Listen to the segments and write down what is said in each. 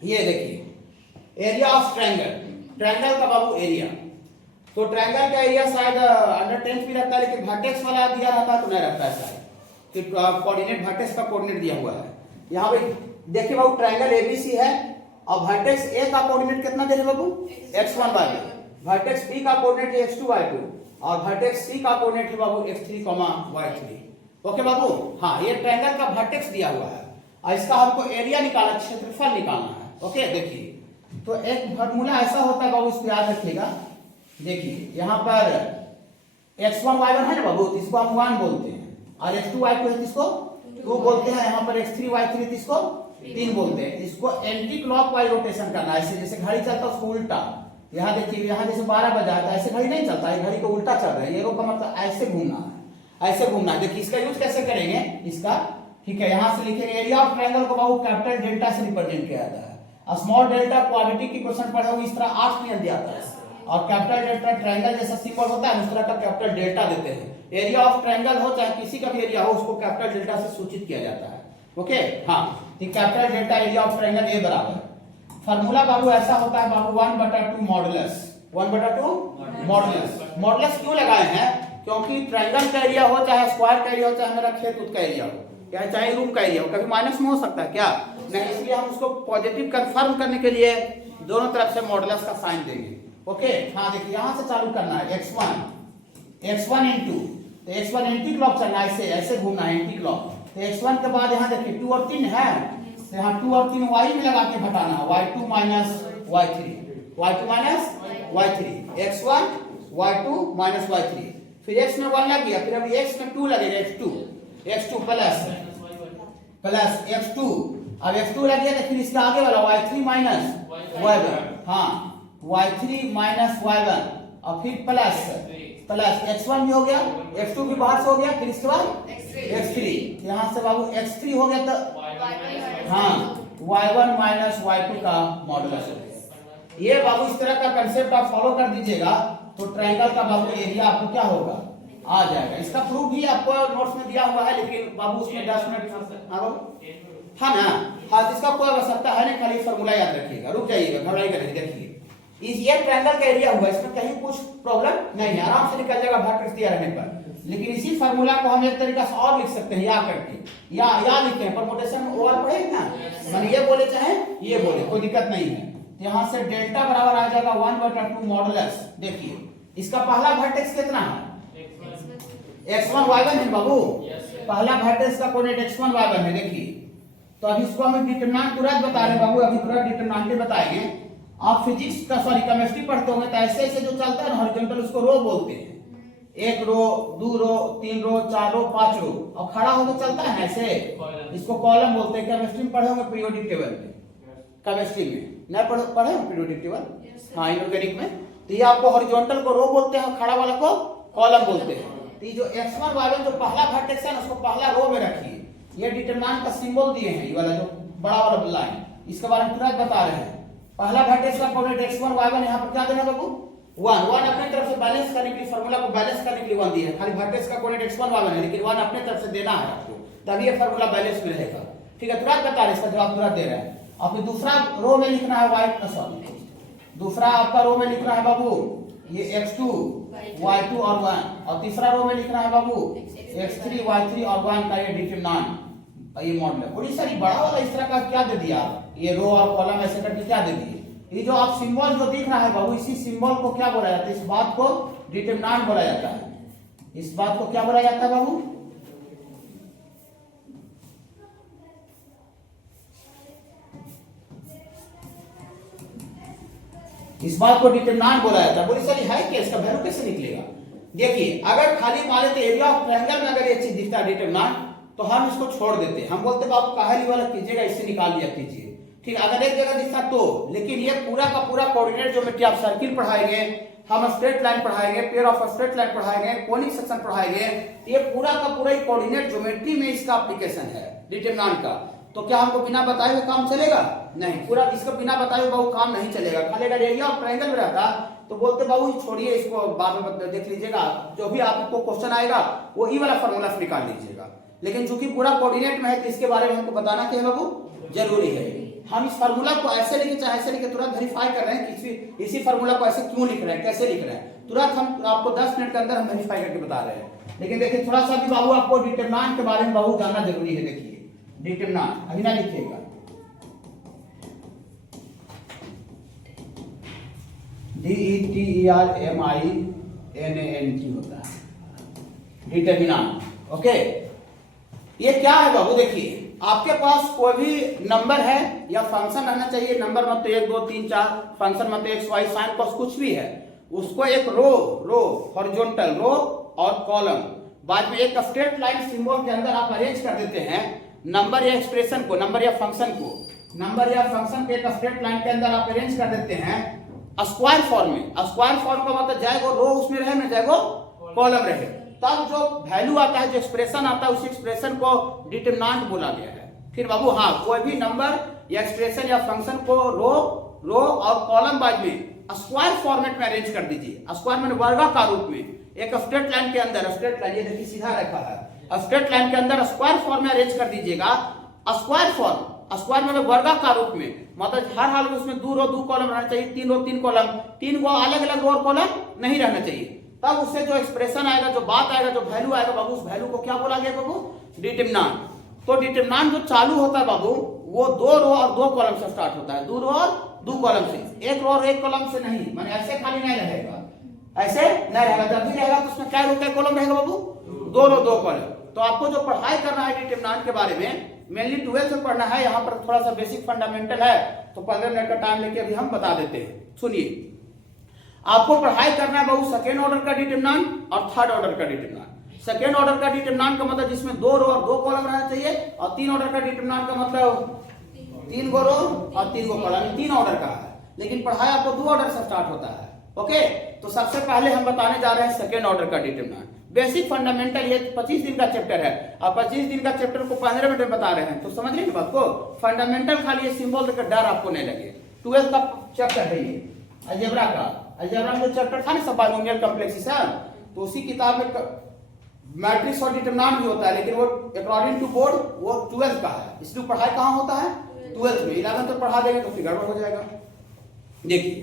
ये देखिए area of triangle, triangle का बाबू एरिया। तो ट्रायंगल का एरिया शायद अंडर 10th भी रखता है, लेकिन वर्टेक्स वाला दिया रहता है तो नहीं रखता है शायद, कि कोऑर्डिनेट वर्टेक्स का कोऑर्डिनेट दिया हुआ है। यहाँ पे देखिए बाबू ट्रायंगल एबीसी है और वर्टेक्स ए का कोऑर्डिनेट कितना दे रहे बाबू x1 y1, वर्टेक्स बी का कोऑर्डिनेट है x2 y2 और वर्टेक्स सी का कोऑर्डिनेट है बाबू x3 y3। ओके बाबू, हाँ ये ट्रायंगल का वर्टेक्स दिया हुआ है और इसका हमको एरिया निकालना, क्षेत्रफल निकालना है। ओके देखिए, तो एक फॉर्मूला ऐसा होता है बाबू, इसको याद रखिएगा। देखिए यहाँ पर x1 y1 है ना बाबू, इसको हम 1 बोलते हैं और x2 y2 है इसको 2 बोलते हैं। यहाँ पर x3 y3 इसको 3 बोलते हैं। इसको एंटी क्लॉकवाइज रोटेशन करना है, ऐसे जैसे घड़ी चलता है उसको उल्टा। यहाँ देखिए, यहाँ जैसे 12 बजा है ऐसे घड़ी नहीं चलता है, घड़ी को उल्टा चल रहा है। ये रो का मतलब ऐसे घूमना है, ऐसे घूमना है। देखिए इसका यूज कैसे करेंगे इसका, ठीक है। यहाँ से लिखेंगे एरिया ऑफ ट्रायंगल को बाबू कैपिटल डेल्टा से रिप्रेजेंट किया जाता है। स्मॉल डेल्टा क्वाड्रेटिक की क्वेश्चन पढ़े हो, इस तरह 8 नियम दिया था और कैपिटल डेल्टा ट्रायंगल जैसा सिंबल होता है उस तरह का कैपिटल डेल्टा देते हैं। एरिया ऑफ ट्रायंगल हो चाहे किसी का भी एरिया हो, उसको कैपिटल डेल्टा से सूचित किया जाता है। ओके हाँ, capital delta area of triangle A बराबर फार्मूला बाबू ऐसा होता है बाबू 1/2 मॉडुलस, 1/2 मॉडुलस। मॉडुलस क्यों लगाए हैं, क्योंकि ट्रायंगल का एरिया हो चाहे स्क्वायर का एरिया हो चाहे मेरा खेत उत का एरिया हो या चाहे रूम का एरिया हो, कभी माइनस में हो सकता है क्या नहीं, इसलिए हम उसको पॉजिटिव कंफर्म करने के लिए दोनों तरफ से मॉडुलस का साइन देंगे। ओके हाँ देखिए, यहाँ से चालू करना है x1 इंटू, तो x1 एंटी क्लॉक चलना है, ऐसे ऐसे घूमना है एंटी क्लॉक। तो x1 के बाद यहाँ देखिए 2 और 3 है, तो यहाँ 2 और 3 y में लगा के घटाना है, y2 minus y3, x1 y2 minus y3। फिर x में 1 लग गया, फिर अभी x में 2 लगेगा, x2 प्लस x2, अब x2 लग गया तो फिर इसका आगे वाला y3 माइनस y1, हाँ y3 माइनस y1 और फिर प्लस x1 भी हो गया, x2 भी बाहर से हो गया, फिर इसके बाद x3, यहाँ से बाबू x3 हो गया तो हाँ y1 माइनस y2 का मॉडुलस हो गया। ये बाबू इस तरह का कंसेप्ट आप फॉलो कर दीजिएगा तो ट्रायंगल का बाबू एरिया आपको क्या होगा आ जाएगा। इसका प्रूफ भी आपको नोट्स में दिया हुआ है, लेकिन बाबू उसमें 10 मिनट हाँ ना, हाँ इसका कोई आवश्यकता है नहीं, खाली फॉर्मूला याद रखिएगा, रुक जाइएगा, घबराई करेंगे। देखिए ये ट्रायंगल का एरिया हुआ, इसमें कहीं कुछ प्रॉब्लम नहीं है, आराम से निकल जाएगा वर्टेक्स दिया रहने पर। लेकिन इसी फार्मूला को हम एक तरीका से और लिख सकते हैं, या करके या लिखे हैं, परमुटेशन में ओवर पढ़े ना, माने ये बोले चाहे ये बोले, कोई दिक्कत नहीं है। तो यहाँ से डेल्टा बराबर आ जाएगा 1/2 मॉडुलस। देखिए इसका पहला वर्टेक्स कितना है, x1 y1 है बाबू, पहला वर्टेक्स का कोऑर्डिनेट x1 y1 है। देखिए तो अभी इसको हम डिटरमिनेंट तुरंत बता रहे हैं बाबू, अभी तुरंत डिटरमिनेंट बताएंगे। आप फिजिक्स का केमिस्ट्री पढ़ते होंगे तो ऐसे ऐसे जो चलता है ना हॉरिजॉन्टल, उसको रो बोलते हैं। 1 रो 2 रो 3 रो 4 रो 5 रो, और खड़ा होकर चलता है ना ऐसे, इसको कॉलम बोलते हैं। केमिस्ट्री में पढ़े होंगे पीरियोडिक टेबल में, केमिस्ट्री में नहीं पढ़े हो पीरियोडिक टेबल, हाँ इनऑर्गेनिक में। तो ये आपको हॉरिजॉन्टल को रो बोलते हैं, खड़ा वाला को कॉलम बोलते हैं। तो जो x1 y1 जो पहला वर्टेक्स है ना, उसको पहला रो में रखिए। ये डिटरमिनेंट का सिंबल दिए हैं, ये वाला जो बड़ा वाला लाइन, इसके बारे में तुरंत बता रहे हैं। पहला वर्टेक्स का कोऑर्डिनेट x1 y1, यहाँ पर क्या देना बाबू 1 अपने तरफ से बैलेंस करने के लिए, फार्मूला को बैलेंस करने के लिए 1 दिया है। खाली वर्टेक्स का कोऑर्डिनेट x1 y1 है, लेकिन 1 अपने तरफ से देना है आपको, तभी ये फार्मूला बैलेंस में रहेगा। ठीक है, तुरंत बता रहे, इसका जवाब तुरंत दे रहे हैं। और फिर दूसरा रो में लिखना है दूसरा आपका रो में लिखना है बाबू ये x2 y2 और 1, और तीसरा रो में लिखना है बाबू x3 y3 और 1 का ये डिटरमिनेंट, ये मॉडल। बड़ी सारी बड़ा वाला इस तरह का क्या दे दिया, ये रो और कॉलम ऐसे करके क्या दे दिए। ये जो आप सिंबल जो दिख रहा है बाबू, इसी सिंबल को क्या बोला जाता है, इस बात को डिटरमिनेंट बोला जाता है। इस बात को क्या बोला जाता है बाबू, इस बात को डिटरमिनेंट बोला जाता है। बड़ी सारी है कि इसका वैल्यू कैसे निकलेगा। देखिए अगर खाली मान लेते एरिया ऑफ ट्रायंगल में अगर ये चीज दिखता है डिटरमिनेंट, तो हम इसको छोड़ देते हैं, हम बोलते बाबू काहली वाला कीजिएगा, इससे निकाल लिया कीजिए। ठीक, अगर एक जगह दिखता तो, लेकिन ये पूरा का पूरा कोऑर्डिनेट ज्योमेट्री आप सर्किल पढ़ाएंगे, हम स्ट्रेट लाइन पढ़ाएंगे, पेयर ऑफ स्ट्रेट लाइन पढ़ाएंगे, कोनिक सेक्शन पढ़ाएंगे, ये पूरा का पूरा कोऑर्डिनेट ज्योमेट्री में इसका एप्लीकेशन है डिटरमिनेंट का। तो क्या हमको बिना बताए हुए काम चलेगा नहीं, पूरा इसको बिना बताए हुए बाबू काम नहीं चलेगा। खाली अगर एरिया ऑफ ट्रायंगल में रहता तो बोलते बाबू छोड़िए इसको, बाद में देख लीजिएगा, जो भी आपको क्वेश्चन आएगा वो ई वाला फार्मूला से निकाल लीजिएगा। लेकिन चूंकि पूरा कोऑर्डिनेट में है तो इसके बारे में हमको बताना क्या है बाबू जरूरी है। हम इस फार्मूला को ऐसे लिखे चाहे ऐसे लिखे, तुरंत वेरीफाई कर रहे हैं कि इसी फार्मूला को ऐसे क्यों लिख रहे हैं, कैसे लिख रहे हैं, तुरंत हम आपको 10 मिनट के अंदर हम वेरीफाई करके बता रहे हैं। लेकिन देखिए थोड़ा सा भी बाबू आपको डिटरमिनेंट के बारे में बाबू जानना जरूरी है। देखिए डिटरमिनेंट अभी ना लिखिएगा, DETERMINANT होता है डिटरमिनेंट। ओके, ये क्या है बाबू, देखिए आपके पास कोई भी नंबर है या फंक्शन रहना चाहिए, नंबर मतलब 1 2 3 4, फंक्शन मतलब एक्स वाई साइन कॉस कुछ भी है, उसको एक रो हॉरिजॉन्टल रो और कॉलम बाद में एक स्ट्रेट लाइन सिंबल के अंदर आप अरेंज कर देते हैं नंबर या एक्सप्रेशन को, नंबर या फंक्शन को एक स्ट्रेट लाइन के अंदर आप अरेंज कर देते हैं स्क्वायर फॉर्म में। स्क्वायर फॉर्म का मतलब चाहे वो रो उसमें रहे ना चाहे वो कॉलम रहे, तब जो वैल्यू आता है, जो एक्सप्रेशन आता है, उस एक्सप्रेशन को डिटरमिनेंट बोला गया है। फिर बाबू हाँ, कोई भी नंबर या एक्सप्रेशन या फंक्शन को रो और कॉलम बाज में स्क्वायर फॉर्मेट में अरेंज कर दीजिए। स्क्वायर में वर्गाकार रूप में एक स्ट्रेट लाइन के अंदर, स्ट्रेट लाइन ये देखिए सीधा रखा है, स्ट्रेट लाइन के अंदर स्क्वायर फॉर्म में अरेंज कर दीजिएगा। स्क्वायर में वर्गाकार रूप में, मतलब हर हाल में उसमें 2 रो 2 कॉलम रहना चाहिए, 3 रो 3 कॉलम, 3 को अलग अलग रो और कॉलम नहीं रहना चाहिए। तब उससे जो एक्सप्रेशन आएगा, जो बात आएगा, जो वैल्यू आएगा बाबू, उस वैल्यू को क्या बोला गया बाबू, डिटरमिनेंट। तो डिटरमिनेंट जो चालू होता है बाबू, वो 2 रो और 2 कॉलम से स्टार्ट होता है, 2 रो और 2 कॉलम से, 1 रो और 1 कॉलम से नहीं, माने ऐसे खाली नहीं रहेगा, ऐसे नहीं रहेगा। जब भी रहेगा तो उसमें क्या रो क्या कॉलम रहेगा बाबू, 2 रो 2 कॉलम। तो आपको जो पढ़ाई करना है डिटरमिनेंट के बारे में, मेनली 12th में पढ़ना है, यहाँ पर थोड़ा सा बेसिक फंडामेंटल है, तो 15 मिनट का टाइम लेके अभी हम बता देते हैं। सुनिए, आपको पढ़ाई करना है बाबू सेकेंड ऑर्डर का डिटरमिनेंट और थर्ड ऑर्डर का डिटरमिनेंट। सेकेंड ऑर्डर का डिटरमिनेंट का मतलब जिसमें 2 रो और 2 कॉलम रहना चाहिए, और 3 ऑर्डर का डिटरमिनेंट का मतलब 3 गो रो और 3 गो कॉलम, 3 ऑर्डर का है। लेकिन पढ़ाई आपको 2 ऑर्डर से स्टार्ट होता है। ओके, तो सबसे पहले हम बताने जा रहे हैं सेकेंड ऑर्डर का डिटरमिनेंट। बेसिक फंडामेंटल, ये 25 दिन का चैप्टर है, और 25 दिन का चैप्टर को 15 मिनट में बता रहे हैं, तो समझ रहे बात को। फंडामेंटल खाली ये सिंबल देकर डर आपको नहीं लगे। 12th का चैप्टर है ये अलजेब्रा का। अलजेब्रा में जो चैप्टर था ना सब बाइनोमियल कॉम्प्लेक्सेस है, तो उसी किताब में मैट्रिक्स और डिटरमिनेंट भी होता है, लेकिन वो अकॉर्डिंग टू बोर्ड वो 12th का है, इसलिए पढ़ाई कहाँ होता है 12th में। 11th तो पढ़ा देंगे तो फिर गड़बड़ हो जाएगा। देखिए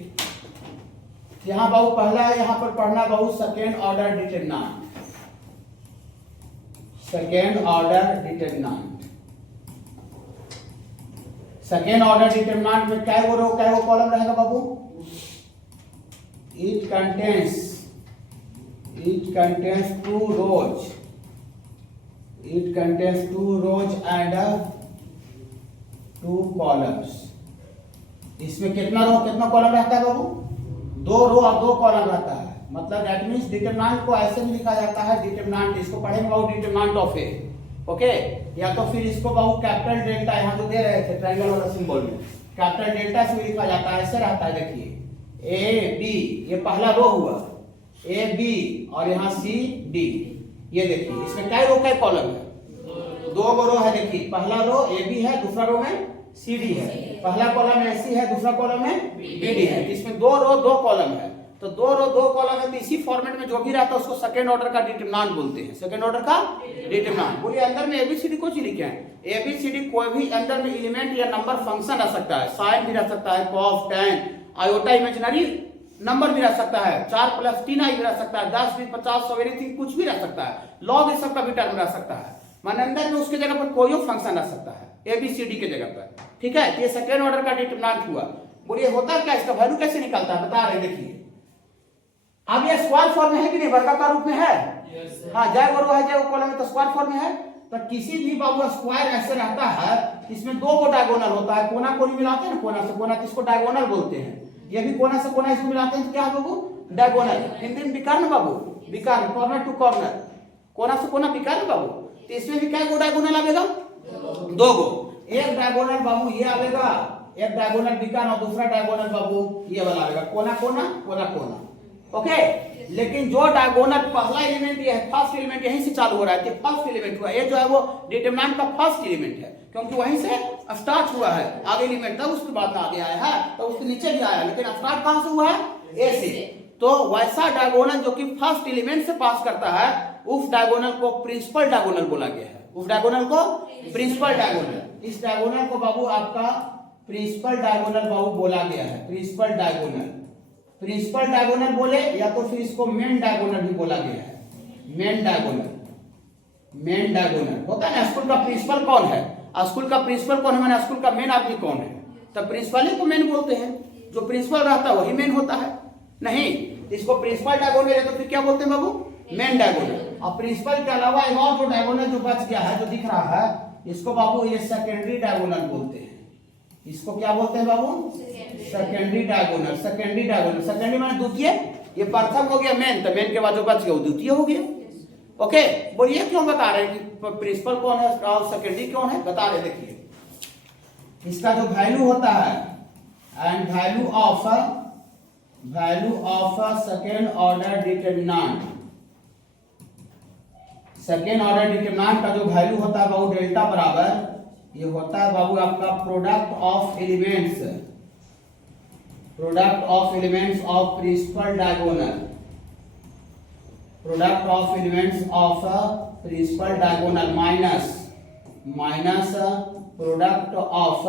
यहाँ बाबू पहला है, यहाँ पर पढ़ना बाबू second order determinant. Second order determinant, second order determinant में क्या वो रो क्या वो कॉलम रहेगा बाबू, it contains 2 rows, it contains 2 rows and 2 columns। इसमें कितना रो कितना कॉलम रहता है बाबू, 2 रो और 2 कॉलम रहता है। मतलब दैट मींस डिटरमिनेंट को ऐसे भी लिखा जाता है, डिटरमिनेंट इसको पढ़ेंगे बाबू डिटरमिनेंट ऑफ ए। ओके, या तो फिर इसको बाबू कैपिटल डेल्टा, यहाँ जो दे रहे थे ट्रायंगल वाला सिंबल में कैपिटल डेल्टा से भी लिखा जाता है, ऐसे रहता है। देखिए ए बी, ये पहला रो हुआ ए बी, और यहाँ सी डी। ये देखिए इसमें क्या रो क्या कॉलम है, 2 रो है। देखिए पहला रो ए बी है, दूसरा रो में सी डी है, पहला कॉलम में सी है, दूसरा कॉलम में बी डी है। इसमें 2 रो 2 कॉलम है, तो 2 रो 2 कॉलम है, तो इसी फॉर्मेट में जो भी रहता है उसको सेकंड ऑर्डर का डिटरमिनेंट बोलते हैं। सेकंड ऑर्डर का डिटरमिनेंट बोलिए, अंदर में एबीसीडी कुछ लिखे हैं, एबीसीडी कोई भी अंदर में एलिमेंट या नंबर फंक्शन रह सकता है, साइन भी रह सकता है, cos tan iota imaginary number भी रह सकता है, 4 + 3 भी रह सकता है, 10 20 50 100 एनीथिंग कुछ भी रह सकता है, लॉग ये सब का भी टर्म रह सकता है। माने अंदर में उसके जगह पर कोई फंक्शन रह सकता है एबीसीडी के जगह पर। ठीक है, ये सेकंड ऑर्डर का डिटरमिनेंट हुआ। बोलिए होता क्या, इसका वैल्यू कैसे निकलता है बता रहे हैं। देखिए अब ये स्क्वायर फॉर्म में है कि नहीं, वर्गाकार रूप में है। हाँ, जय वो रो है, जय वो कॉलम है, तो स्क्वायर फॉर्म में है। तो किसी भी बाबू स्क्वायर ऐसे रहता है, इसमें 2 को डायगोनल होता है, कोना कोनी मिलाते हैं ना, कोना से कोना, इसको डायगोनल बोलते हैं। ये भी कोना से कोना इसको मिलाते हैं तो क्या है बाबू, डायगोनल। हिंदी में विकर्ण बाबू, विकर्ण, कॉर्नर टू कॉर्नर, कोना से कोना विकर्ण बाबू। तो इसमें भी क्या डायगोनल आवेगा, 2 गो। एक डायगोनल बाबू ये आवेगा, एक डायगोनल विकर्ण, और दूसरा डायगोनल बाबू ये वाला आवेगा, कोना कोना कोना कोना। ओके, लेकिन जो डायगोनल पहला एलिमेंट ये है, फर्स्ट एलिमेंट यहीं से चालू हो रहा है, तो फर्स्ट एलिमेंट हुआ, ये जो है वो डिटरमिनेंट का फर्स्ट एलिमेंट है, क्योंकि वहीं से स्टार्ट हुआ है। आगे एलिमेंट था उसके बाद आगे आया है, तो उसके नीचे भी आया, लेकिन स्टार्ट कहां से हुआ है, ए से। तो वैसा डायगोनल जो कि फर्स्ट एलिमेंट से पास करता है, उस डायगोनल को प्रिंसिपल डायगोनल बोला गया है। उस डायगोनल को प्रिंसिपल डायगोनल, इस डायगोनल को बाबू आपका प्रिंसिपल डायगोनल बाबू बोला गया है, प्रिंसिपल डायगोनल। प्रिंसिपल डायगोनल बोले या तो फिर इसको मेन डायगोनल भी बोला गया है, मेन डायगोनल। मेन डायगोनल होता है ना, स्कूल का प्रिंसिपल कौन है, स्कूल का प्रिंसिपल कौन है, मैंने स्कूल का मेन आदमी कौन है, तब प्रिंसिपल ही को मेन बोलते हैं, जो प्रिंसिपल रहता है वही मेन होता है। नहीं, इसको प्रिंसिपल डायगोनल है तो फिर क्या बोलते हैं बाबू, मेन डायगोनल। और प्रिंसिपल के अलावा एक और जो डायगोनल जो बच गया है, जो दिख रहा है, इसको बाबू ये सेकेंडरी डायगोनल बोलते हैं। इसको क्या बोलते हैं बाबू, secondary diagonal. Secondary diagonal, secondary माने द्वितीय, ये प्रथम हो गया मेन, तो मेन के बाद जो बच गया वो द्वितीय हो गया। ओके, बोलिए क्यों बता रहे हैं कि प्रिंसिपल कौन है और सेकेंडरी कौन है, बता रहे। देखिए इसका जो वैल्यू होता है, and value of second order determinant, second order determinant का जो वैल्यू होता है बाबू डेल्टा बराबर, ये होता है बाबू आपका product of elements, product of elements of principal diagonal, product of elements of principal diagonal minus product of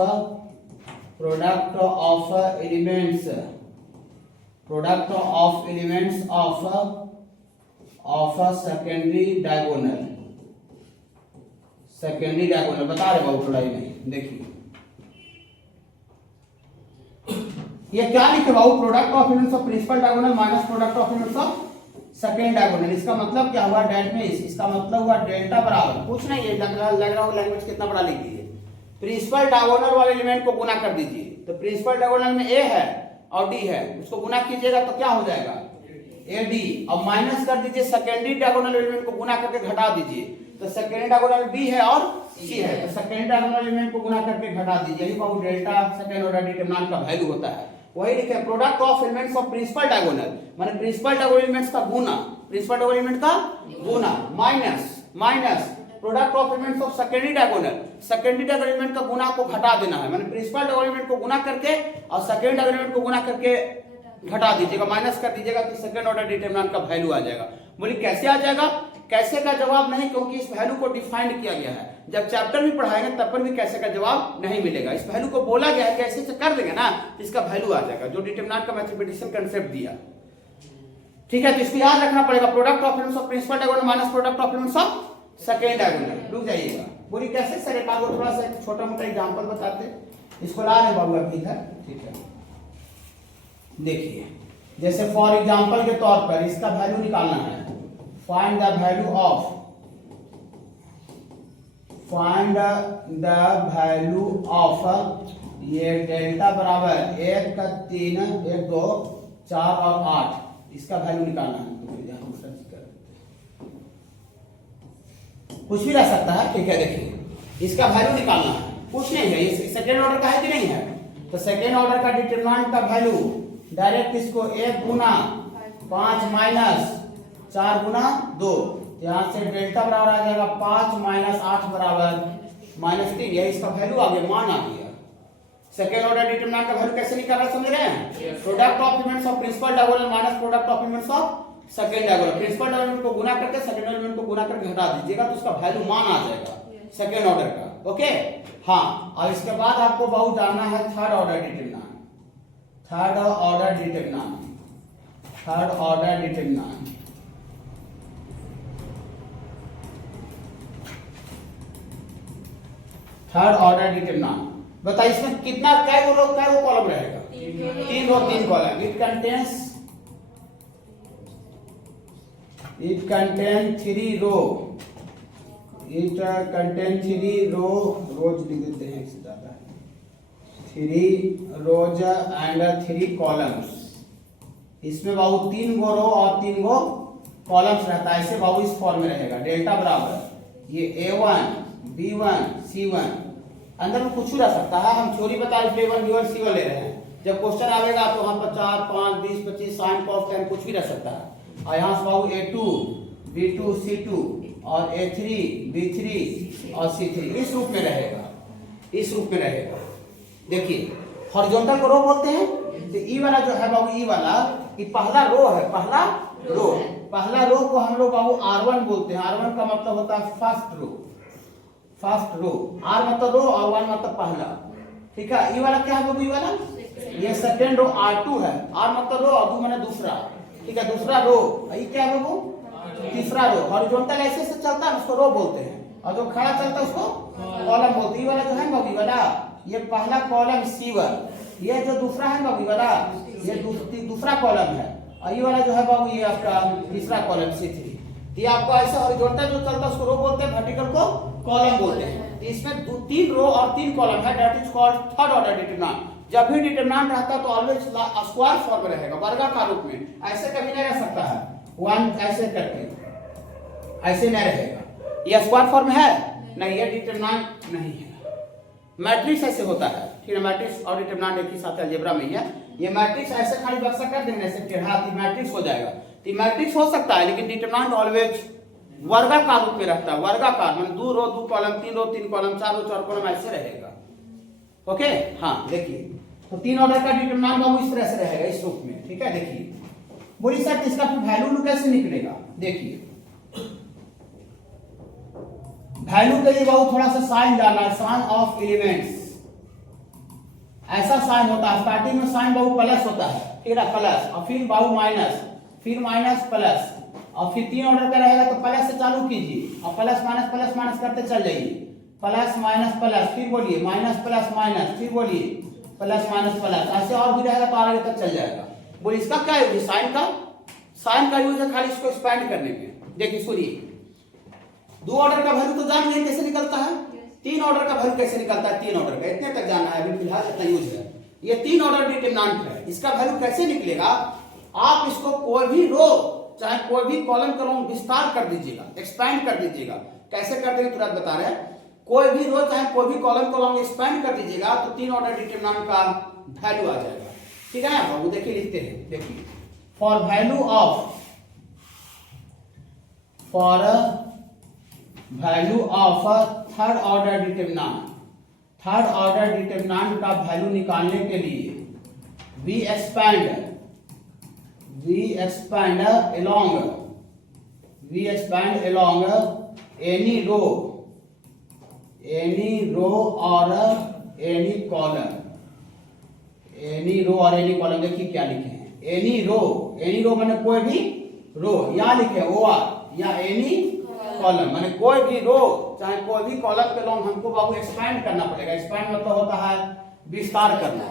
elements, product of elements of secondary diagonal, secondary diagonal बता रहे बाबू थोड़ा ही नहीं। देखिए ये क्या लिखे बाबू, product of elements of principal diagonal minus product of elements of second diagonal. इसका मतलब क्या हुआ, डेट में इसका मतलब हुआ डेल्टा बराबर, कुछ नहीं है, लग रहा हो लैंग्वेज कितना बड़ा लिख दीजिए, प्रिंसिपल डायगोनल वाले एलिमेंट को गुना कर दीजिए। तो प्रिंसिपल डायगोनल में ए है और डी है, उसको गुना कीजिएगा तो क्या हो जाएगा, ए डी, और माइनस कर दीजिए सेकेंडरी डायगोनल एलिमेंट को गुना करके घटा दीजिए, तो सेकेंडरी डायगोनल बी है और सी है, तो सेकेंडरी डायगोनल एलिमेंट को गुना करके घटा दीजिए, यही बाबू डेल्टा सेकेंड ऑर्डर डिटरमिनेंट का वैल्यू होता है। वही लिखे product of elements of principal diagonal, माने प्रिंसिपल डायगोनल एलिमेंट्स का गुना, प्रिंसिपल डायगोनल एलिमेंट का गुना, minus product of elements of secondary diagonal, secondary diagonal element का गुना को घटा देना है, माने प्रिंसिपल डायगोनल एलिमेंट को गुना करके और सेकेंडरी डायगोनल एलिमेंट को गुना करके घटा दीजिएगा, माइनस कर दीजिएगा, तो सेकंड ऑर्डर डिटरमिनेंट का वैल्यू आ जाएगा। बोलिए कैसे आ जाएगा, कैसे का जवाब नहीं, क्योंकि इस वैल्यू को डिफाइंड किया गया है। जब चैप्टर में पढ़ाएंगे तब पर भी कैसे का जवाब नहीं मिलेगा, इस वैल्यू को बोला गया है कि ऐसे से कर देंगे ना तो इसका वैल्यू आ जाएगा, जो डिटरमिनेंट का मैथमेटिशियन कंसेप्ट दिया। ठीक है, तो इसको याद रखना पड़ेगा, product of elements of principal diagonal minus product of elements of second diagonal. रुक जाइएगा, बोलिए कैसे सर, एक बार थोड़ा सा छोटा मोटा एग्जांपल बताते, इसको ला रहे बाबू अभी इधर। ठीक है, देखिए जैसे फॉर एग्जांपल के तौर पर इसका वैल्यू निकालना है, फाइंड द वैल्यू ऑफ ये डेल्टा बराबर 1 3 1 2 4 और 8, इसका वैल्यू निकालना है। तो फिर हम सर्च कर कुछ भी रह सकता है। ठीक है, देखिए इसका वैल्यू निकालना है, कुछ नहीं है, ये सेकेंड ऑर्डर का है कि नहीं है, तो सेकेंड ऑर्डर का डिटरमिनेंट का वैल्यू डायरेक्ट इसको 1 गुना 5 माइनस 4 गुना 2, यहाँ से डेल्टा बराबर आ जाएगा 5 माइनस 8 बराबर -3, यही इसका वैल्यू आ गया, मान आ गया। सेकेंड ऑर्डर डिटरमिनेंट का वैल्यू कैसे निकालना समझ रहे हैं, product of elements of principal diagonal minus product of elements of second diagonal, principal diagonal को गुना करके सेकेंड एलिमेंट को गुना करके घटा दीजिएगा, तो उसका वैल्यू मान आ जाएगा सेकेंड ऑर्डर का। ओके, हाँ, और इसके बाद आपको बहुत जानना है third order determinant, third order determinant, third order determinant. Third order determinant बताइए, इसमें कितना कै वो कॉलम रहेगा, 3 row 3 column. It contain 3 row, it contain 3 row, rows लिख देते हैं इससे ज्यादा, 3 रोज एंड 3 कॉलम्स। इसमें बाबू 3 गो रो और 3 गो कॉलम्स रहता है, ऐसे बाबू इस फॉर्म में रहेगा, डेल्टा बराबर ये A1 B1 C1, अंदर में कुछ भी रह सकता है, हम थ्योरी बता रहे A1 B1 C1 ले रहे हैं, जब क्वेश्चन आएगा तो वहां पर 4 5 20 25 sin cos tan कुछ भी रह सकता है। और यहाँ से बाबू A2 B2 C2 और A3 B3 और C3 इस रूप में रहेगा, इस रूप में रहेगा। देखिए हॉरिजॉन्टल को रो बोलते हैं, तो ई वाला जो है बाबू, ई वाला ये पहला रो है, पहला रो को हम लोग बाबू R1 बोलते हैं। R1 का मतलब होता है फर्स्ट रो, R मतलब रो और 1 मतलब पहला। ठीक है, ये वाला क्या है बाबू, ये वाला ये सेकंड रो R2 है, R मतलब रो और 2 माने दूसरा, ठीक है, दूसरा रो। ये क्या है बाबू, तीसरा रो। हॉरिजॉन्टल ऐसे से चलता है उसको रो बोलते हैं, और जो खड़ा चलता है उसको कॉलम बोलते हैं। ये वाला जो है बाबू, ये वाला ये पहला कॉलम C1, ये जो दूसरा है बाबू वाला ये दूसरा कॉलम है, और ये वाला जो है बाबू ये आपका तीसरा कॉलम C3। ये आपको ऐसा हॉरिजॉन्टल जो चलता है उसको रो बोलते हैं, वर्टिकल को कॉलम बोलते हैं। इसमें 3 रो और 3 कॉलम है, that is called third order determinant. जब भी डिटरमिनेंट रहता है तो ऑलवेज स्क्वायर फॉर्म में रहेगा, वर्गाकार रूप में, ऐसे कभी नहीं रह सकता है, 1 ऐसे करके ऐसे नहीं रहेगा। ये स्क्वायर फॉर्म है नहीं, ये डिटरमिनेंट नहीं है। मैट्रिक्स ऐसे होता है, ठीक है, मैट्रिक्स और डिटरमिनेंट एक ही साथ अलजेब्रा में ही है। ये मैट्रिक्स ऐसे खाली बक्सा कर देंगे ऐसे टेढ़ा, तो मैट्रिक्स हो जाएगा। तो मैट्रिक्स हो सकता है, लेकिन डिटरमिनेंट ऑलवेज वर्गाकार रूप में रहता है, वर्गाकार मतलब 2 रो 2 कॉलम, 3 रो 3 कॉलम, 4 रो 4 कॉलम ऐसे रहेगा। ओके, हाँ देखिए, तो 3 ऑर्डर का डिटरमिनेंट बाबू इस तरह से रहेगा, इस रूप में, ठीक है। देखिए बोलिए सर इसका फिर वैल्यू कैसे निकलेगा, देखिए वैल्यू के लिए बाबू थोड़ा सा साइन डालना है, साइन ऑफ एलिमेंट्स। ऐसा साइन होता है, स्टार्टिंग में साइन बाबू प्लस होता है, फिर प्लस और फिर बाबू माइनस, फिर माइनस प्लस, और फिर 3 ऑर्डर का रहेगा तो प्लस से चालू कीजिए और प्लस माइनस करते चल जाइए, प्लस माइनस प्लस, फिर बोलिए माइनस प्लस माइनस, फिर बोलिए प्लस माइनस प्लस, ऐसे और भी रहेगा तो आगे तक चल जाएगा। बोलिए इसका क्या यूज है, साइन का यूज है खाली इसको एक्सपेंड करने में। देखिए सुनिए, 2 ऑर्डर का वैल्यू तो जान गए कैसे निकलता है, 3 ऑर्डर का वैल्यू कैसे निकलता है, 3 ऑर्डर का इतने तक जानना है, अभी फिलहाल इतना यूज है। ये 3 ऑर्डर डिटरमिनेंट है, इसका वैल्यू कैसे निकलेगा, आप इसको कोई भी रो चाहे कोई भी कॉलम कॉलम विस्तार कर दीजिएगा, एक्सपेंड कर दीजिएगा। कैसे कर देंगे तुरंत बता रहे हैं, कोई भी रो चाहे कोई भी कॉलम कॉलम एक्सपेंड कर दीजिएगा तो 3 ऑर्डर डिटरमिनेंट का वैल्यू आ जाएगा, ठीक है ना बाबू। देखिए लिखते हैं, देखिए for value of third order determinant, third order determinant का वैल्यू निकालने के लिए we expand along any row or any column, देखिए क्या लिखे हैं, एनी रो माने कोई भी रो, या लिखे OR या एनी कॉलम माने कोई भी रो चाहे कोई भी कॉलम के लॉन्ग हमको बाबू एक्सपेंड करना पड़ेगा। एक्सपेंड मतलब होता है विस्तार करना,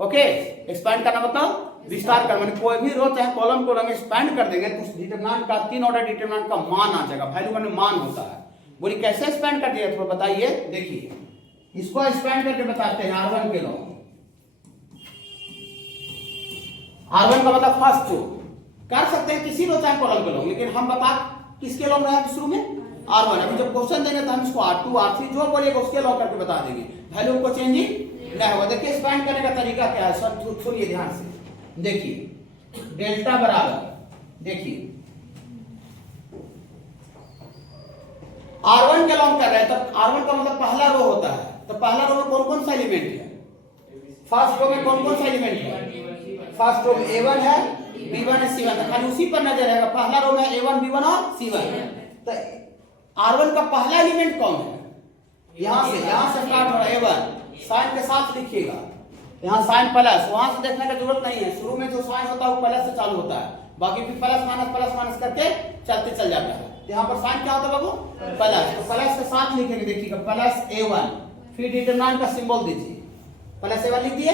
ओके, एक्सपेंड करना मतलब विस्तार करना, माने कोई भी रो चाहे कॉलम को रंग एक्सपेंड कर देंगे तो डिटरमिनेंट का 3 ऑर्डर डिटरमिनेंट का मान आ जाएगा। वैल्यू माने मान होता है। बोलिए कैसे एक्सपेंड कर दिया थोड़ा बताइए। देखिए इसको एक्सपेंड करके बताते हैं, R1 के लॉन्ग, R1 का मतलब फर्स्ट रो कर सकते हैं किसी रो चाहे कॉलम के लॉन्ग, लेकिन हम बता किसके लॉन्ग रहा है शुरू में R1। अभी जब क्वेश्चन देंगे तो हम इसको R2 R3 जो बोलिएगा उसके लॉन्ग करके बता देंगे, वैल्यू को चेंज नहीं होगा। देखिए एक्सपेंड करने का तरीका क्या है, सब सुनिए ध्यान से। देखिए डेल्टा बराबर, देखिए R1 के लॉन्ग कर रहे हैं तो R1 का मतलब पहला रो होता है, तो पहला रो में कौन कौन सा एलिमेंट है, फर्स्ट रो में कौन कौन सा एलिमेंट है, फर्स्ट रो में A1 है, B1 है, C1 है, खाली उसी पर नजर रहेगा। पहला रो में A1 B1 और C1, तो R1 का पहला एलिमेंट कौन है, यहां से स्टार्ट हो रहा है A1, साइन के साथ लिखिएगा, यहाँ साइन प्लस, वहां से देखने की जरूरत नहीं है, शुरू में जो साइन होता है वो प्लस से चालू होता है, बाकी फिर प्लस माइनस करके चलते चल जाता है। यहाँ पर साइन क्या होता है बाबू, प्लस, तो प्लस के साथ लिखेंगे, देखिएगा प्लस A1, फिर डिटरमिनेंट का सिंबल दीजिए, प्लस A1 लिख दिए,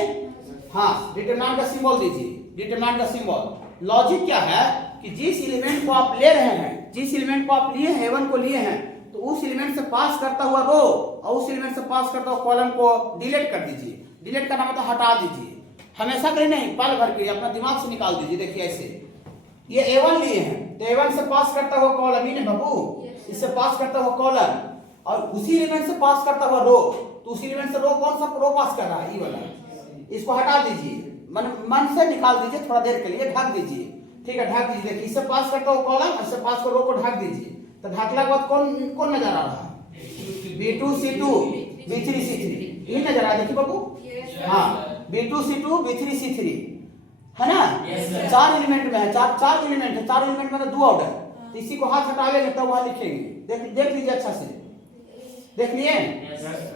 हाँ डिटरमिनेंट का सिंबल दीजिए, डिटरमिनेंट का सिंबल। लॉजिक क्या है कि जिस एलिमेंट को आप ले रहे हैं, जिस एलिमेंट को आप लिए हैं, A1 को लिए हैं, तो उस एलिमेंट से पास करता हुआ रो और उस एलिमेंट से पास करता हुआ कॉलम को डिलीट कर दीजिए। डिलीट करना मतलब हटा दीजिए, हमेशा के लिए नहीं, पल भर के लिए अपना दिमाग से निकाल दीजिए। देखिए ऐसे ये A1 लिए हैं तो A1 से पास करता हुआ कॉलम, ही नहीं बाबू, इससे पास करता हुआ कॉलम और उसी एलिमेंट से पास करता हुआ रो, तो उसी एलिमेंट से रो कौन सा रो पास कर रहा है, ये वाला, इसको हटा दीजिए, मन से निकाल दीजिए, थोड़ा देर के लिए ढक दीजिए, ठीक है ढक दीजिए। देखिए इससे पास करता हुआ कॉलम, इससे पास कर रो को ढक दीजिए, तो ढकला के बाद कौन नजर आ रहा है, B2 C2 B3 C3, ये नजर आ रहा है, देखिए बाबू, हाँ B2 C2 B3 C3 है ना, 4 एलिमेंट में है, चार एलिमेंट है, 4 एलिमेंट में 2 ऑर्डर, तो इसी को हाथ हटावेंगे तब वहां लिखेंगे। देख लीजिए अच्छा से, देख लिए,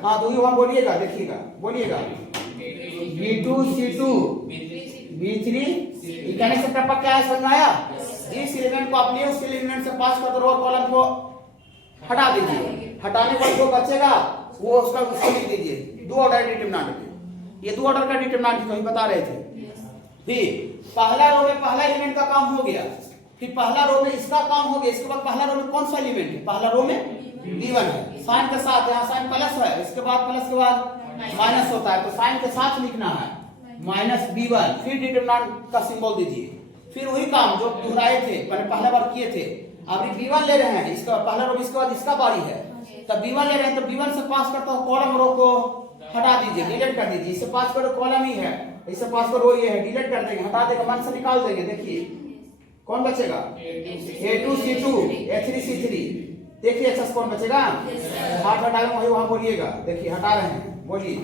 हाँ तो ये वहां बोलिएगा, देखिएगा बोलिएगा। B2 C2 B3 कहने से टपक क्या है समझ आया? इस एलिमेंट को आप लिए उस एलिमेंट से पास कर दो, रो कॉलम को हटा दीजिए, हटाने पर जो बचेगा वो उसका उसको लिख दीजिए, दो ऑर्डर डिटरमिनेंट। ये दो ऑर्डर का डिटरमिनेंट तो ही बता रहे थे। फिर पहला रो में पहला एलिमेंट का काम हो गया, फिर पहला रो में इसका काम हो गया, इसके बाद पहला रो में कौन सा एलिमेंट है? पहला रो में B1 है, साइन के साथ, यहाँ साइन प्लस है, इसके बाद प्लस के बाद माइनस होता है, तो साइन के साथ लिखना है माइनस B1, फिर डिटरमिनेंट का सिंबल दीजिए। फिर वही काम जो दोहराए थे, मैंने पहला बार किए थे, अब B1 ले रहे हैं, इसका पहला रो इसके बाद इसका बारी है, तब B1 ले रहे हैं तो B1 से पास करता हूँ कॉलम रो को हटा दीजिए, डिलीट कर दीजिए, इससे पास करो कॉलम ही है, इससे पास करो ये है, डिलीट कर देंगे, हटा देंगे, मन से निकाल देंगे। देखिए कौन बचेगा? A2 C2 A3 C3। देखिए अच्छा कौन बचेगा? हाथ हटाए वही वहां बोलिएगा, देखिए हटा रहे हैं, बोलिए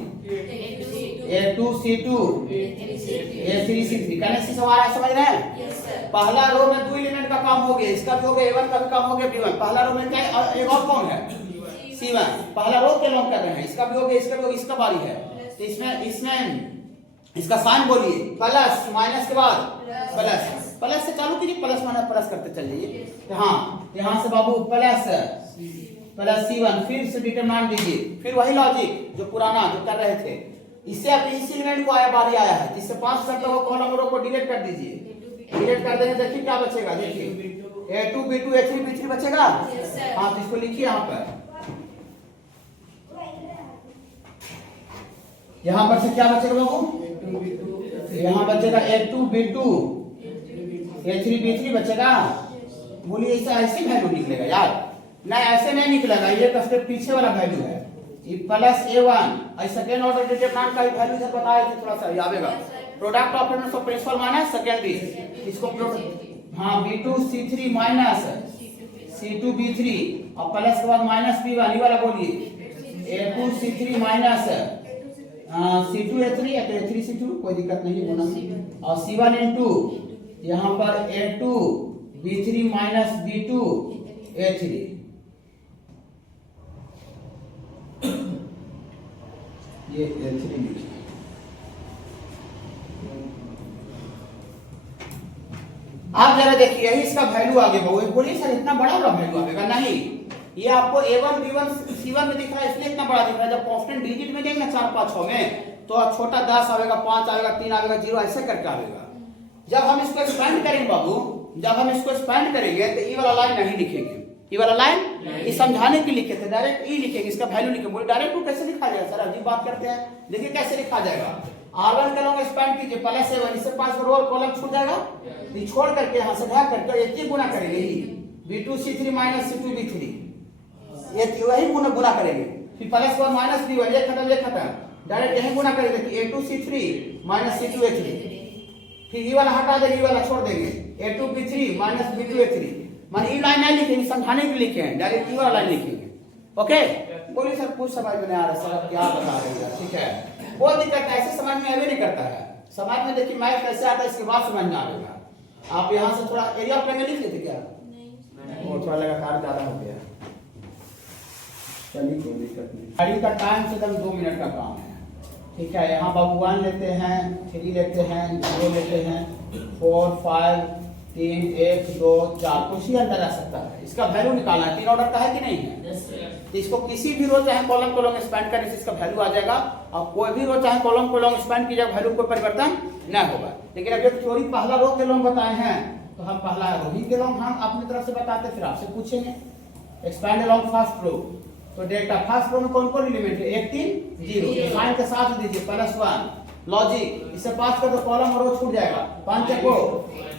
A2 C2 A3 C3। कहने से सवाल है, समझ रहे हैं? पहला रो में दो एलिमेंट का काम हो गया, इसका भी हो गया, A1 का भी काम हो गया, B1। पहला रो में क्या एक और कौन है? C1। पहला रो के लॉन्ग कर रहे हैं, इसका भी हो गया, इसका भी हो गया, इसका बारी है, तो इसमें इसका साइन बोलिए, प्लस माइनस के बाद प्लस, प्लस से चालू कीजिए, प्लस माइनस प्लस करते चलिए। तो हाँ यहाँ से बाबू प्लस प्लस C1, फिर से डिटरमिनेंट दीजिए, फिर वही लॉजिक जो पुराना जो कर रहे थे, इससे अब इस एलिमेंट को आया बारी आया है, इससे पास करते हुए कॉलम रो को डिलीट कर दीजिए, डिलीट कर देंगे, देखिए क्या बचेगा, देखिए A2 B2 A3 B3 बचेगा। हाँ तो इसको लिखिए यहाँ पर, यहाँ पर से क्या बचेगा बाबू? यहाँ बचेगा A2 B2 A3 B3 बचेगा। बोलिए ऐसा ऐसे वैल्यू निकलेगा यार? नहीं ऐसे नहीं निकलेगा, ये तो स्टेप पीछे वाला वैल्यू है, ये plus A1 second order determinant का वैल्यू इधर बताए थे, थोड़ा सा आवेगा, product of elements of principal minus secondary, इसको हाँ B2 C3 minus C2 B3 और प्लस के बाद माइनस B1, ये वाला बोलिए A2 C3 minus C2 A3 या तो A3 C2, कोई दिक्कत नहीं होना, और C1 into यहाँ पर A2 B3 minus B2 A3। ये A3 लिखिए, आप जरा देखिए यही इसका वैल्यू आगे बहु, बोलिए सर इतना बड़ा बड़ा वैल्यू आएगा? नहीं, ये आपको A1 B1 C1 में दिख रहा है इसलिए इतना बड़ा दिख रहा है, जब कांस्टेंट डिजिट में देंगे ना 4 5 6 में तो छोटा 10 आएगा, 5 आएगा, 3 आएगा, 0 ऐसे करके आएगा। जब हम इसको एक्सपेंड करेंगे बाबू, जब हम इसको एक्सपेंड करेंगे तो ये वाला लाइन नहीं लिखेंगे, ये वाला लाइन ये समझाने के लिखे थे, डायरेक्ट ई लिखेंगे, इसका वैल्यू लिखेंगे। बोले डायरेक्ट को कैसे लिखा जाएगा सर? अजीब बात करते हैं, देखिए कैसे लिखा जाएगा। R1 का लॉन्ग एक्सपेंड कीजिए, प्लस A1, इससे 5 रो और कॉलम छूट जाएगा, ये छोड़ करके यहां से भाग करके ये गुना करेंगे, ये B2 C3 minus C2 B3, ये वही गुना करेंगे, फिर प्लस के बाद माइनस B1, ये खत्म ये खत्म, डायरेक्ट यही गुना करेंगे कि A2 C3 minus C2 A3, फिर ये वाला हटा देंगे, ये वाला छोड़ देंगे, A2 B3 minus B2 A3। माने ये लाइन नहीं लिखेंगे, समझाने के लिए लिखे हैं, डायरेक्ट ये वाला लाइन लिखेंगे। ओके, बोलिए सर कुछ समझ में नहीं आ रहा सर, आप क्या बता रहे हैं? ठीक है, कोई दिक्कत है, ऐसे समझ में आवे नहीं करता है, समझ में देखिए मैथ कैसे आता है इसके बाद समझ में आएगा। आप यहाँ से थोड़ा एरिया ऑफ ट्रायंगल लिख लेते क्या? वो थोड़ा लगातार ज्यादा हो गया, चलिए कोई दिक्कत नहीं, गाड़ी का टाइम से कम 2 मिनट का काम है। ठीक है, यहाँ बाबू 1 लेते हैं, 3 लेते हैं, 0 लेते हैं, 4 5 3 1 2 4, कुछ ही अंदर आ सकता है, इसका वैल्यू निकालना है, 3 ऑर्डर का है कि नहीं है? तो इसको किसी भी रो चाहे कॉलम को लॉन्ग एक्सपेंड करने से इसका वैल्यू आ जाएगा, और कोई भी रो चाहे कॉलम को लॉन्ग एक्सपेंड कीजिएगा, वैल्यू कोई परिवर्तन न होगा। लेकिन अब जब थ्योरी पहला रो के लॉन्ग बताए हैं तो हम पहला रो ही के लॉन्ग हम अपनी तरफ से बताते, फिर आपसे पूछेंगे एक्सपेंड अलोंग फर्स्ट रो, तो डेल्टा फर्स्ट रो में कौन कौन एलिमेंट है? 1 3 0, साइन के साथ दीजिए +1, लॉजिक इससे 5 कर तो कॉलम और रो छूट जाएगा, 5 को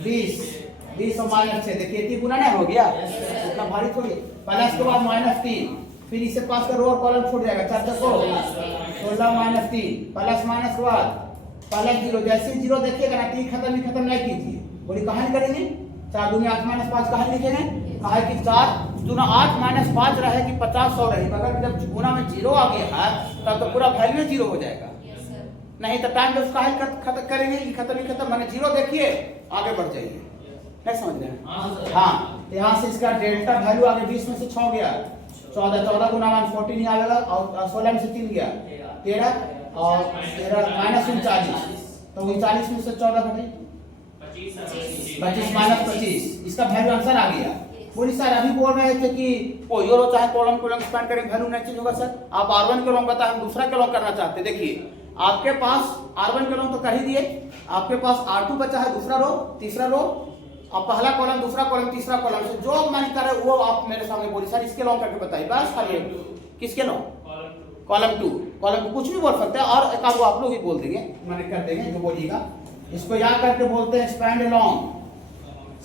20 20 और -6, देखिए 3 गुना नहीं हो गया, इतना भारी थोड़ी, प्लस के बाद -3, फिर इससे 5 का रो और कॉलम छूट जाएगा, 4 को 16 -3, प्लस माइनस के बाद +0, जैसे 0 देखिएगा ना 3 खत्म नहीं कीजिए, बोली कहां करेंगे? 4 दूनी 8 -5 कहां लिखेंगे? कहा है कि 4 दूना 8 -5 रहेगी 50 100 रहेगी, मगर जब गुना में 0 आ गया है तब तो पूरा वैल्यू 0 हो जाएगा, नहीं तो टाइम जो उसका खत्म करेंगे, खत्म माने 0 देखिए आगे बढ़ जाइए, नहीं समझ रहे हैं? हाँ, यहाँ से इसका डेल्टा वैल्यू आगे 20 में से 6 गया, 14 गुना 1 14 ही आएगा, और 16 में से 3 गया 13, और माइनस 39, तो 39 में से 14 घटे 25 माइनस 25, इसका वैल्यू आंसर आ गया। बोली सर अभी बोल रहे थे कि कोई और चाहे कॉलम को लॉन्ग स्पैन करें वैल्यू नहीं चेंज होगा सर। आप R1 के लॉन्ग बताएं, हम दूसरा के लॉन्ग करना चाहते हैं। देखिए आपके पास R1 के लॉन्ग तो कर ही दिए, आपके पास R2 बचा है, दूसरा रो तीसरा रो, अब पहला कॉलम दूसरा कॉलम तीसरा कॉलम से जो मैंने करे वो आप मेरे सामने बोली सर इसके लॉन्ग करके बताइए बस खाली। किसके लॉन्ग? कॉलम 2 कुछ भी बोल सकते हैं और एक आध आप लोग ही बोल देंगे, मैंने कर देंगे जो बोलिएगा। इसको याद करके बोलते हैं स्पैन लॉन्ग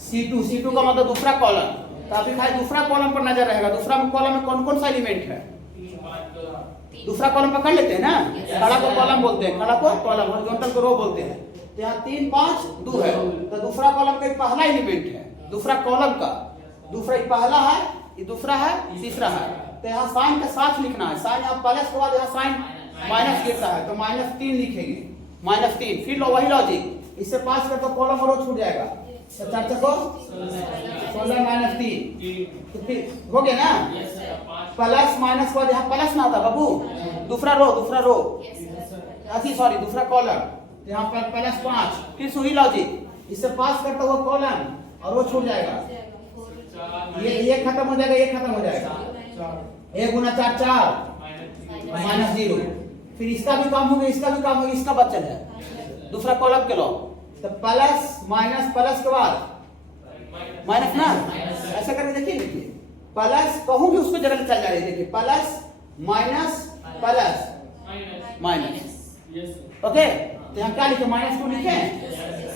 C2 का मतलब दूसरा कॉलम। तो अभी खाली दूसरा कॉलम पर नजर रहेगा, दूसरा कॉलम में कौन कौन सा एलिमेंट है? दूसरा कॉलम पकड़ लेते हैं ना, खड़ा को कॉलम बोलते हैं, खड़ा को कॉलम, हॉरिजॉन्टल को रो बोलते हैं। तो यहाँ 3 5 2 है, तो दूसरा कॉलम का पहला एलिमेंट है, दूसरा कॉलम का दूसरा पहला है, ये दूसरा है, तीसरा है। तो यहाँ साइन का साथ लिखना है, साइन यहाँ प्लस के बाद यहाँ साइन माइनस गिरता है, तो -3 लिखेंगे, -3। फिर वही लॉजिक, इससे पास कर तो कॉलम रो छूट जाएगा, तो 4 को 16 -3 हो गया ना। प्लस माइनस के बाद यहाँ प्लस ना आता बाबू, दूसरा रो सॉरी दूसरा कॉलम, यहाँ पर +5, फिर वही लॉजिक, इससे पास करता हुआ कॉलम और वो छूट जाएगा, ये खत्म हो जाएगा, ये खत्म हो जाएगा, 1 गुना 4 4 -0। फिर इसका भी काम हो गया, इसका भी काम हो गया, इसका बचल है दूसरा कॉलम के लो, तो प्लस माइनस प्लस के बाद माइनस ना, ऐसा करके देखिए प्लस कहूँ भी उसको जगह चल जा रही है, देखिए plus minus plus minus, okay. तो यहाँ क्या लिखे? -2 लिखे।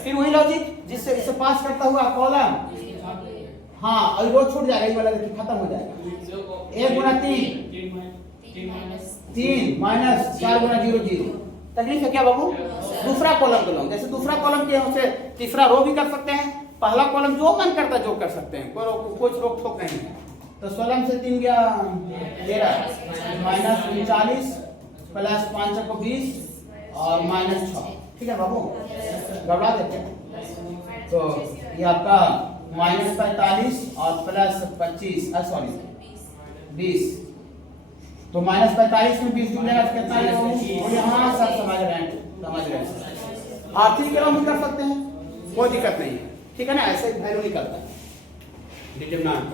फिर वही लॉजिक जिससे इसे पास करता हुआ कॉलम, हाँ और रो छूट जाएगा, ये वाला देखिए खत्म हो जाएगा, 1 गुना 3 माइनस 4 गुना 0 0। तकलीफ है क्या बाबू? दूसरा कॉलम को लो, जैसे दूसरा कॉलम के यहाँ से तीसरा रो भी कर सकते हैं, पहला कॉलम जो मन करता है जो कर सकते हैं, कोई रोक ठोक नहीं है। तो 16 से 3 गया 13, -39 प्लस 5 को 20 और -6, ठीक है बाबू, गड़बड़ा देते हैं। तो ये आपका -45 और प्लस 25 सॉरी 20, तो -45 में 20 जुड़ेगा तो कितना होगा? हाँ सर समझ रहे हैं। आखिरी के हम कर सकते हैं, कोई दिक्कत नहीं है, ठीक है ना, ऐसे वैल्यू निकलता है डिटरमिनेंट।